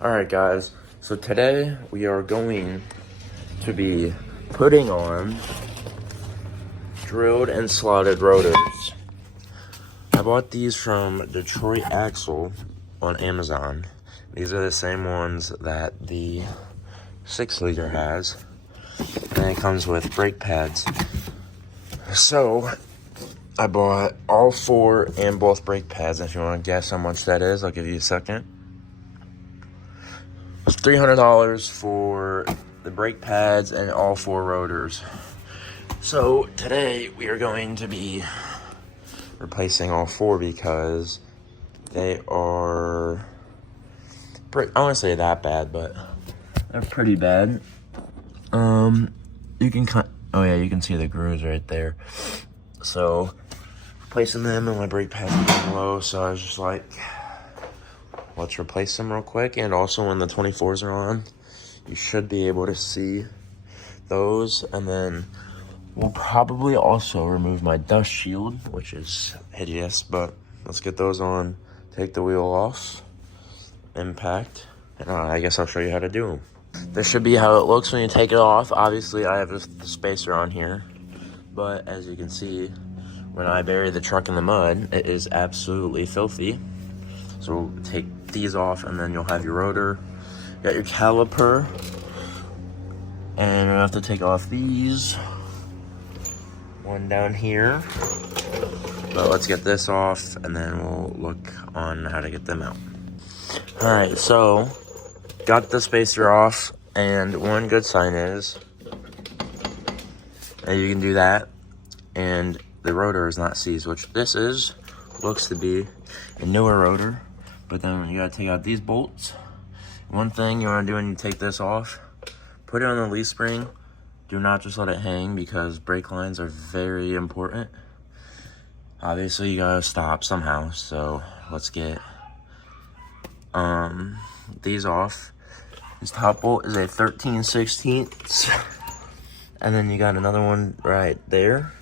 Alright guys, so today we are going to be putting on Drilled and Slotted Rotors. I bought these from Detroit Axle on Amazon. These are the same ones that the 6-liter has, and it comes with brake pads. So I bought all 4 and both brake pads. If you want to guess how much that is, I'll give you a second. It's $300 for the brake pads and all 4 rotors. So today we are going to be replacing all 4 because they are I wouldn't say that bad, but they're pretty bad. You can oh yeah, you can see the grooves right there. So replacing them, and my brake pads are getting low, so I was just like, let's replace them real quick. And also when the 24s are on, you should be able to see those. And then we'll probably also remove my dust shield, which is hideous, but let's get those on, take the wheel off, impact, and I guess I'll show you how to do them. This should be how it looks when you take it off. Obviously I have the spacer on here, but as you can see, when I bury the truck in the mud, it is absolutely filthy. So we'll take these off, and then you'll have your rotor. You got your caliper, and you'll have to take off these. One down here. But let's get this off, and then we'll look on how to get them out. Alright, so got the spacer off, and one good sign is that you can do that, and the rotor is not seized, which this looks to be a newer rotor. But then you gotta take out these bolts. One thing you wanna do when you take this off, put it on the leaf spring. Do not just let it hang, because brake lines are very important. Obviously you gotta stop somehow, so let's get these off. This top bolt is a 13/16, and then you got another one right there.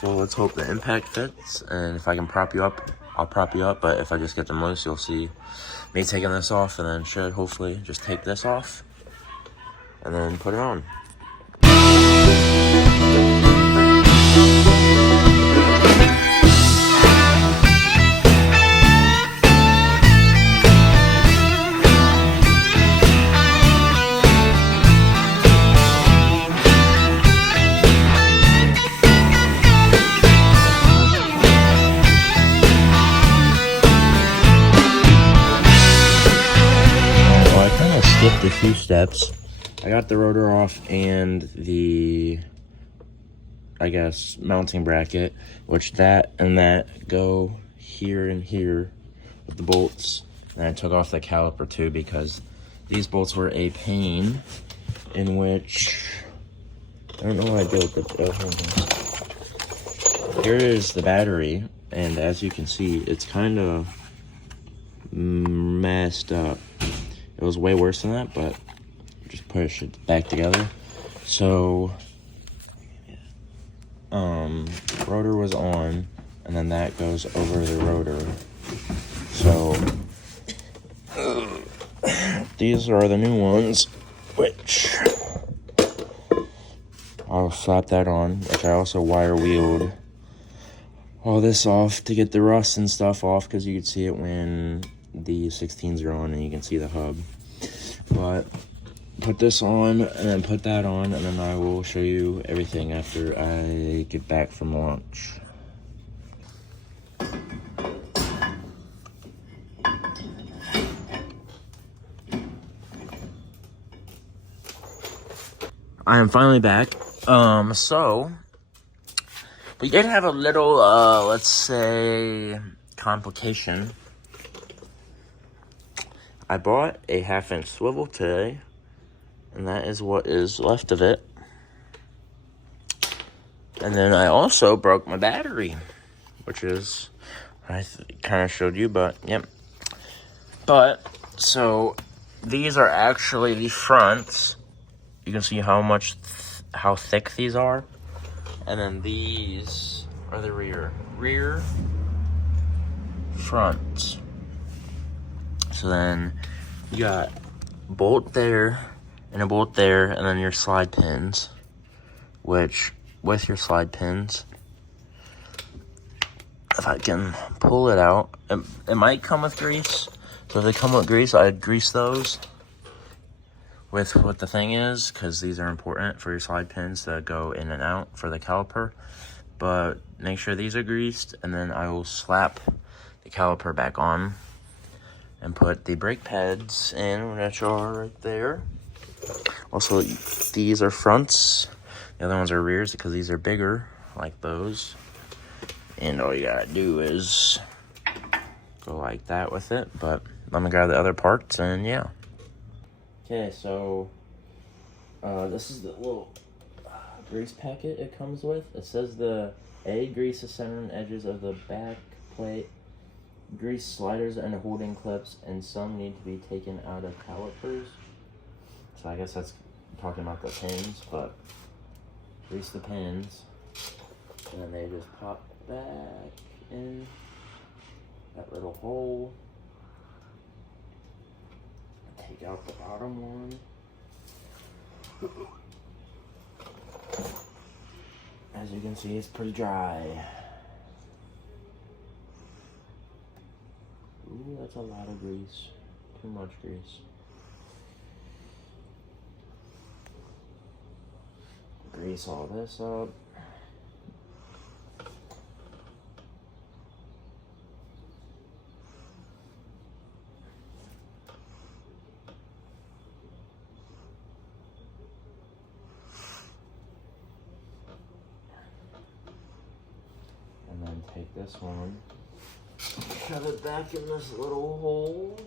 So let's hope the impact fits, and if I can prop you up, I'll prop you up, but if I just get them loose, you'll see me taking this off, and then should hopefully just take this off and then put it on. Skipped a few steps. I got the rotor off and the, I guess, mounting bracket, which that and that go here and here with the bolts. And I took off the caliper too, because these bolts were a pain, in which I don't know what I did with the here is the battery, and as you can see, it's kind of messed up. It was way worse than that, but just push it back together. So, rotor was on, and then that goes over the rotor. So, these are the new ones, which I'll slap that on, which I also wire wheeled all this off to get the rust and stuff off, because you can see it when the 16s are on, and you can see the hub. But put this on and then put that on, and then I will show you everything after I get back from lunch. I am finally back. So we did have a little let's say complication. I bought a 1/2-inch swivel today, and that is what is left of it. And then I also broke my battery, which is, I kind of showed you, but yep. But, so, these are actually the fronts. You can see how thick these are. And then these are the rear fronts. So then you got bolt there and a bolt there, and then your slide pins, which with your slide pins, if I can pull it out, it might come with grease. So if they come with grease, I'd grease those with what the thing is, because these are important for your slide pins to go in and out for the caliper. But make sure these are greased, and then I will slap the caliper back on and put the brake pads in, which are right there. Also, these are fronts. The other ones are rears because these are bigger, like those. And all you gotta do is go like that with it. But let me grab the other parts, and yeah. Okay, so this is the little grease packet it comes with. It says grease the center and edges of the back plate, grease sliders and holding clips, and some need to be taken out of calipers. So I guess that's talking about the pins, but grease the pins, and then they just pop back in that little hole. Take out the bottom one. As you can see, it's pretty dry. Ooh, that's a lot of grease. Too much grease. Grease all this up. And then take this one, shove it back in this little hole.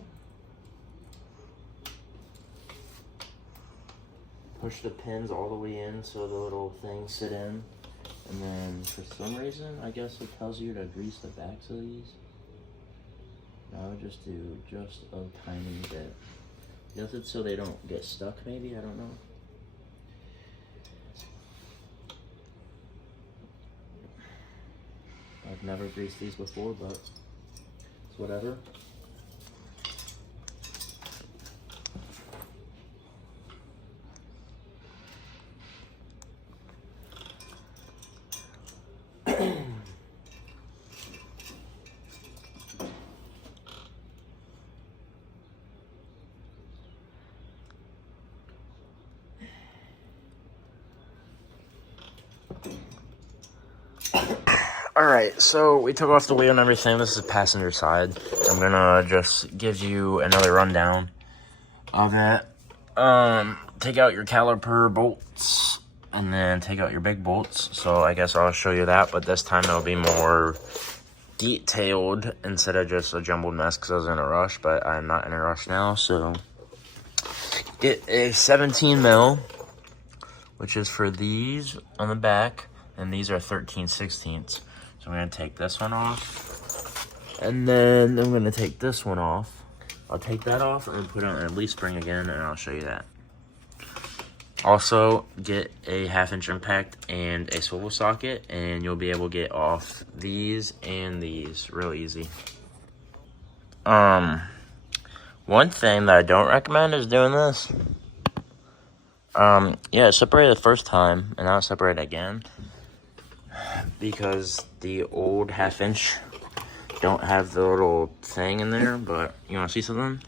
Push the pins all the way in so the little things sit in. And then for some reason, I guess it tells you to grease the backs of these. I would just do just a tiny bit. I guess it's so they don't get stuck, maybe, I don't know. I've never greased these before, but it's whatever. Alright, so we took off the wheel and everything. This is the passenger side. I'm gonna just give you another rundown of it. Take out your caliper bolts and then take out your big bolts. So I guess I'll show you that, but this time it'll be more detailed instead of just a jumbled mess because I was in a rush, but I'm not in a rush now. So get a 17 mil, which is for these on the back, and these are 13/16. So I'm gonna take this one off, and then I'm gonna take this one off. I'll take that off and put on a leaf spring again, and I'll show you that. Also, get a 1/2" impact and a swivel socket, and you'll be able to get off these and these real easy. One thing that I don't recommend is doing this. Yeah, separate the first time, and I'll separate again, because the old 1/2" don't have the little thing in there. But you want to see something?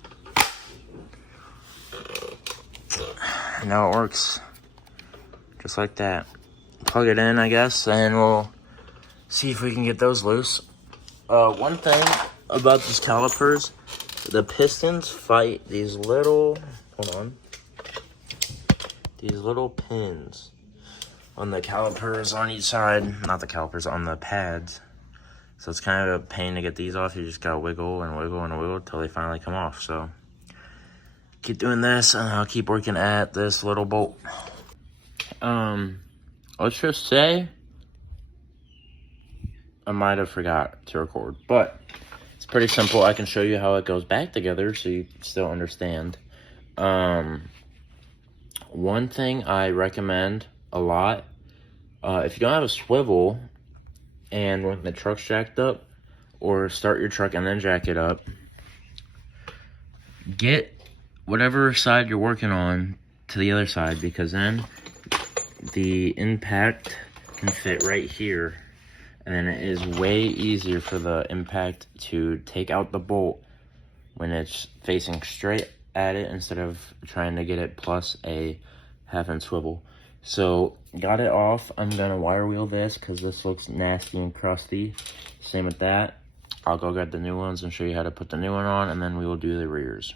Now it works just like that. Plug it in, I guess, and we'll see if we can get those loose. One thing about these calipers, the pistons fight these little, these little pins on the calipers on each side, not the calipers, on the pads. So it's kind of a pain to get these off. You just gotta wiggle and wiggle and wiggle until they finally come off. So keep doing this, and I'll keep working at this little bolt. Let's just say I might have forgot to record, but it's pretty simple. I can show you how it goes back together so you still understand. One thing I recommend a lot, if you don't have a swivel and when the truck's jacked up, or start your truck and then jack it up, get whatever side you're working on to the other side, because then the impact can fit right here. And then it is way easier for the impact to take out the bolt when it's facing straight at it instead of trying to get it plus a half-inch swivel. So, got it off. I'm gonna wire wheel this because this looks nasty and crusty. Same with that. I'll go get the new ones and show you how to put the new one on, and then we will do the rears.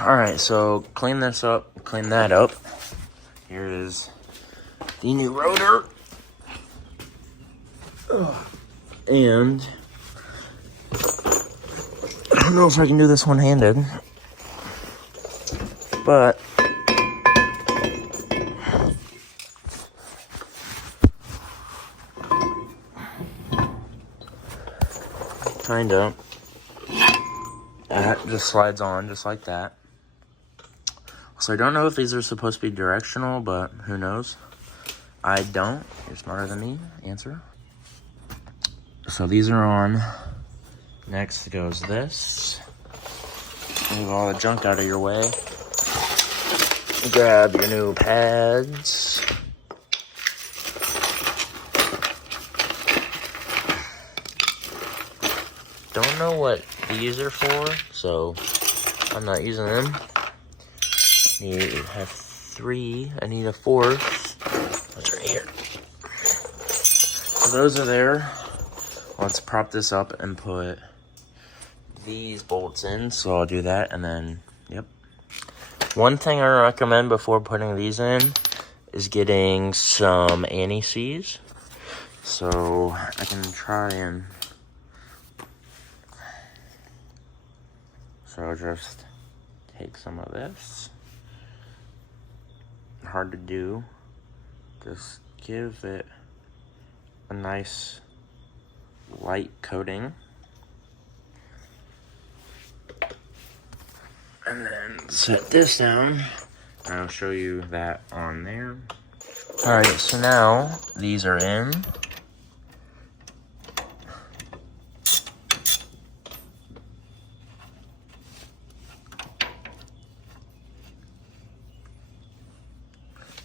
Alright, so clean this up, clean that up. Here is the new rotor. And I don't know if I can do this one-handed, but kind of. That just slides on just like that. So I don't know if these are supposed to be directional, but who knows? I don't. You're smarter than me. Answer. So these are on. Next goes this. Move all the junk out of your way. Grab your new pads. Don't know what these are for, so I'm not using them. You have 3. I need a 4th. What's right here? So those are there. Let's prop this up and put these bolts in. So I'll do that, and then, yep. One thing I recommend before putting these in is getting some anti-seize. So I can try and... So just take some of this. Hard to do. Just give it a nice light coating. And then set this down. And I'll show you that on there. Alright, so now these are in.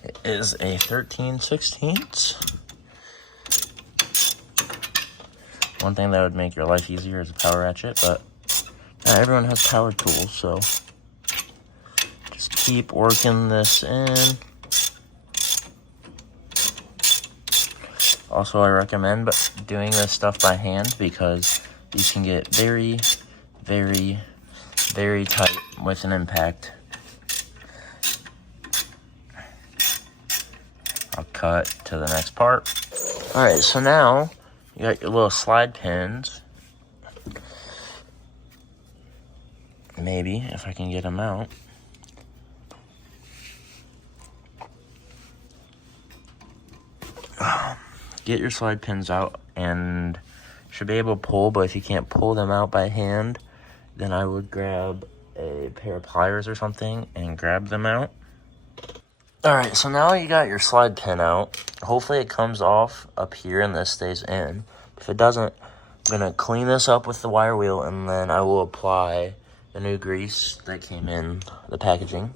It is a 13/16. One thing that would make your life easier is a power ratchet, but not everyone has power tools, so just keep working this in. Also, I recommend doing this stuff by hand because these can get very, very, very tight with an impact. I'll cut to the next part. Alright, so now you got your little slide pins. Maybe, if I can get them out. Get your slide pins out and should be able to pull, but if you can't pull them out by hand, then I would grab a pair of pliers or something and grab them out. Alright, so now you got your slide pin out. Hopefully it comes off up here and this stays in. If it doesn't, I'm going to clean this up with the wire wheel and then I will apply the new grease that came in the packaging.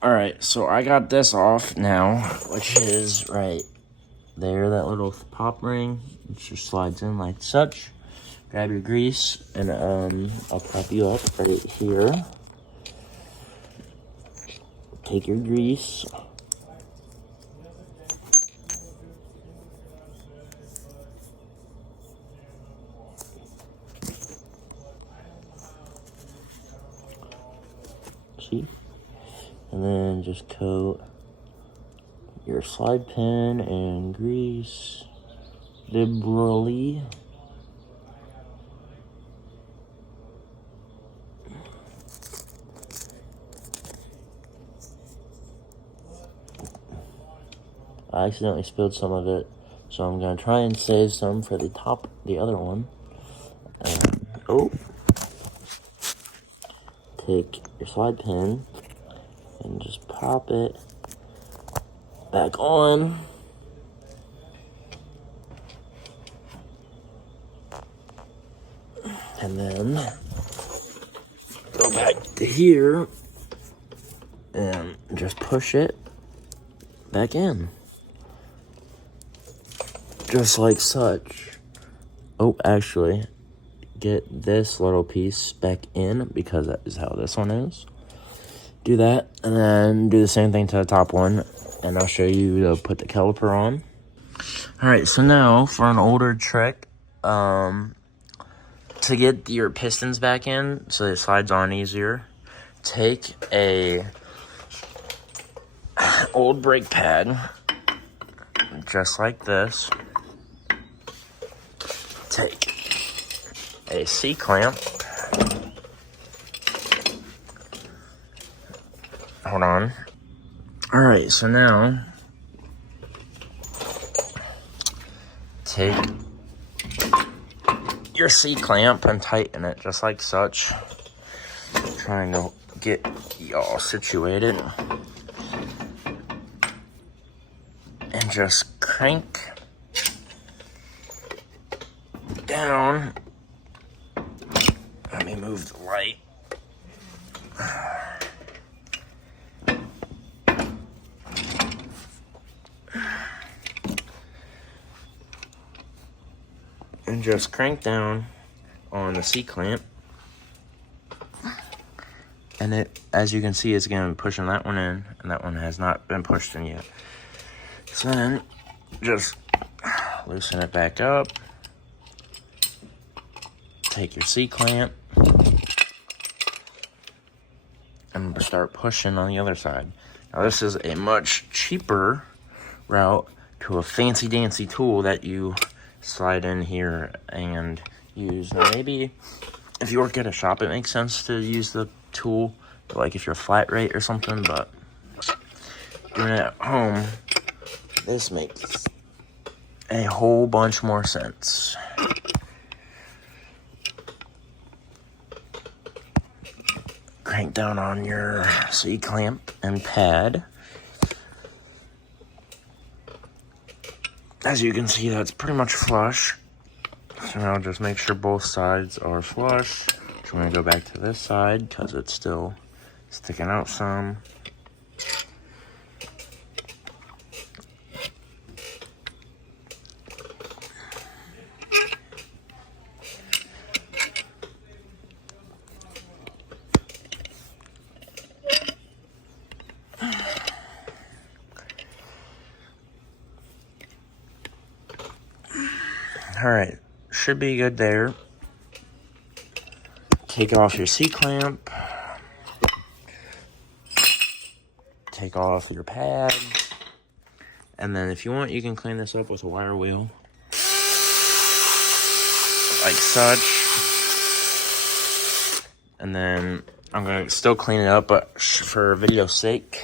Alright, so I got this off now, which is right there, that little pop ring. It just slides in like such. Grab your grease and I'll prop you up right here. Take your grease. See? And then just coat your slide pin and grease liberally. I accidentally spilled some of it, so I'm gonna try and save some for the other one. Take your slide pin and just pop it back on. And then go back to here and just push it back in. Just like such. Oh, actually, get this little piece back in because that is how this one is. Do that, and then do the same thing to the top one, and I'll show you to put the caliper on. Alright, so now for an older trick, to get your pistons back in so it slides on easier, take a old brake pad, just like this. Take a C-clamp. Hold on. Alright, so now take your C-clamp and tighten it just like such. Trying to get y'all situated. And just crank down. Let me move the light. And just crank down on the C-clamp. And it, as you can see, it's again pushing that one in, and that one has not been pushed in yet. So then, just loosen it back up. Take your C-clamp. And start pushing on the other side. Now this is a much cheaper route to a fancy-dancy tool that you slide in here and use. Now maybe if you work at a shop, it makes sense to use the tool, like if you're flat rate or something, but doing it at home, this makes a whole bunch more sense. Crank down on your C-clamp and pad. As you can see, that's pretty much flush. So now just make sure both sides are flush. I'm going to go back to this side because it's still sticking out some. Alright, should be good there. Take off your C-clamp. Take off your pad. And then if you want, you can clean this up with a wire wheel. Like such. And then I'm going to still clean it up, but for video's sake.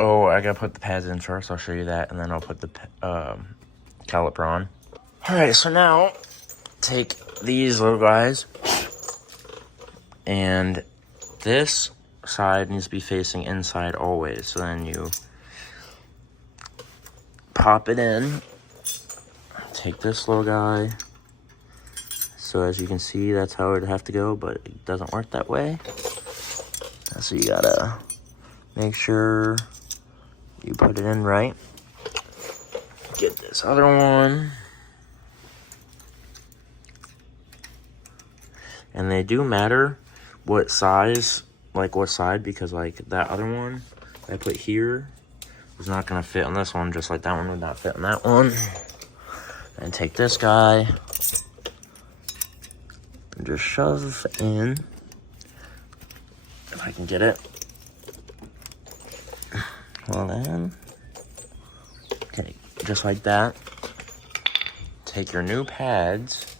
Oh, I gotta put the pads in first. I'll show you that, and then I'll put the caliper on. Alright, so now take these little guys, and this side needs to be facing inside always. So then you pop it in, take this little guy. So as you can see, that's how it'd have to go, but it doesn't work that way. So you gotta make sure you put it in right. Get this other one. And they do matter what size, like what side, because like that other one I put here is not gonna fit on this one, just like that one would not fit on that one. And take this guy and just shove in, if I can get it. Well then, okay, just like that. Take your new pads.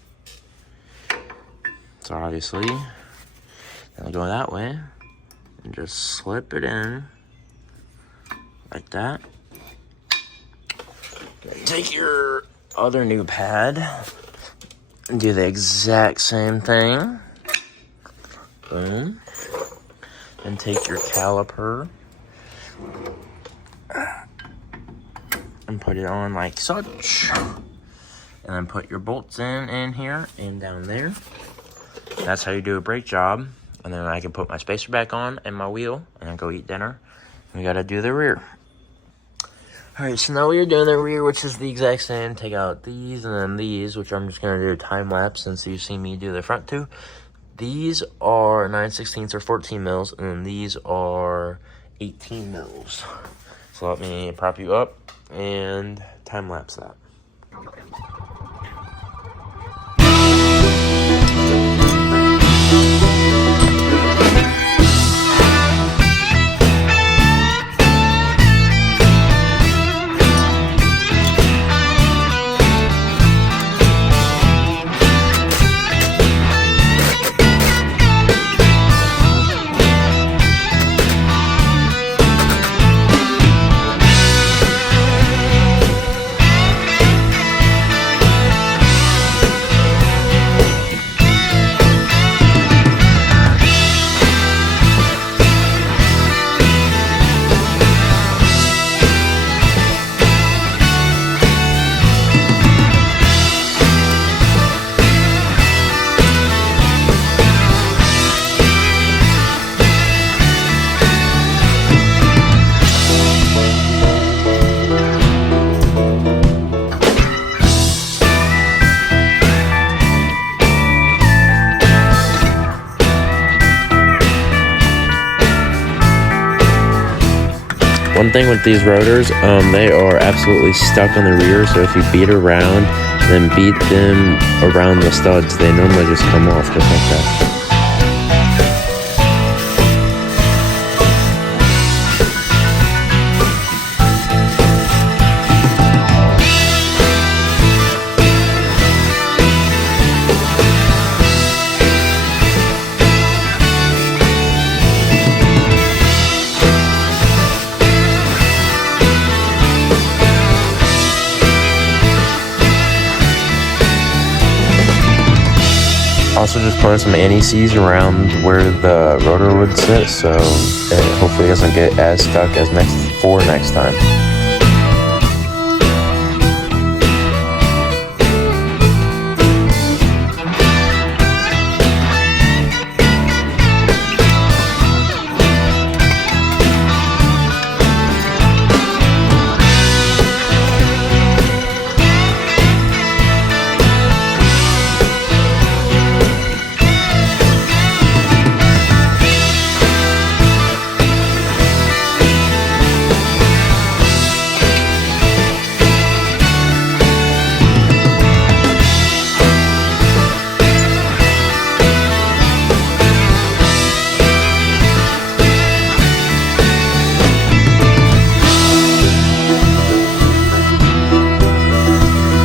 So obviously, they'll go that way. And just slip it in, like that. Then take your other new pad and do the exact same thing. Boom. And take your caliper and put it on like such. And then put your bolts in here and down there. that's how you do a brake job. And then I can put my spacer back on and my wheel and go eat dinner. We gotta do the rear. Alright, so now we are doing the rear, which is the exact same. Take out these and then these, which I'm just gonna do a time lapse since you've seen me do the front two. These are 9/16 or 14 mils, and then these are 18 mils. So let me prop you up and time lapse that. One thing with these rotors, they are absolutely stuck on the rear, so if you beat around, then beat them around the studs, they normally just come off just like that. Also just put some anti-seize around where the rotor would sit, so it hopefully doesn't get as stuck as next time.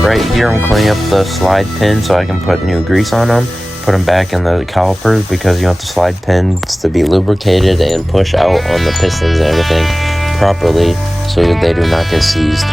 Right here I'm cleaning up the slide pin so I can put new grease on them, put them back in the calipers because you want the slide pins to be lubricated and push out on the pistons and everything properly so they do not get seized.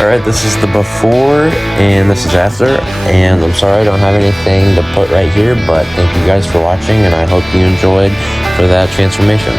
Alright, this is the before and this is after, and I'm sorry I don't have anything to put right here, but thank you guys for watching, and I hope you enjoyed for that transformation.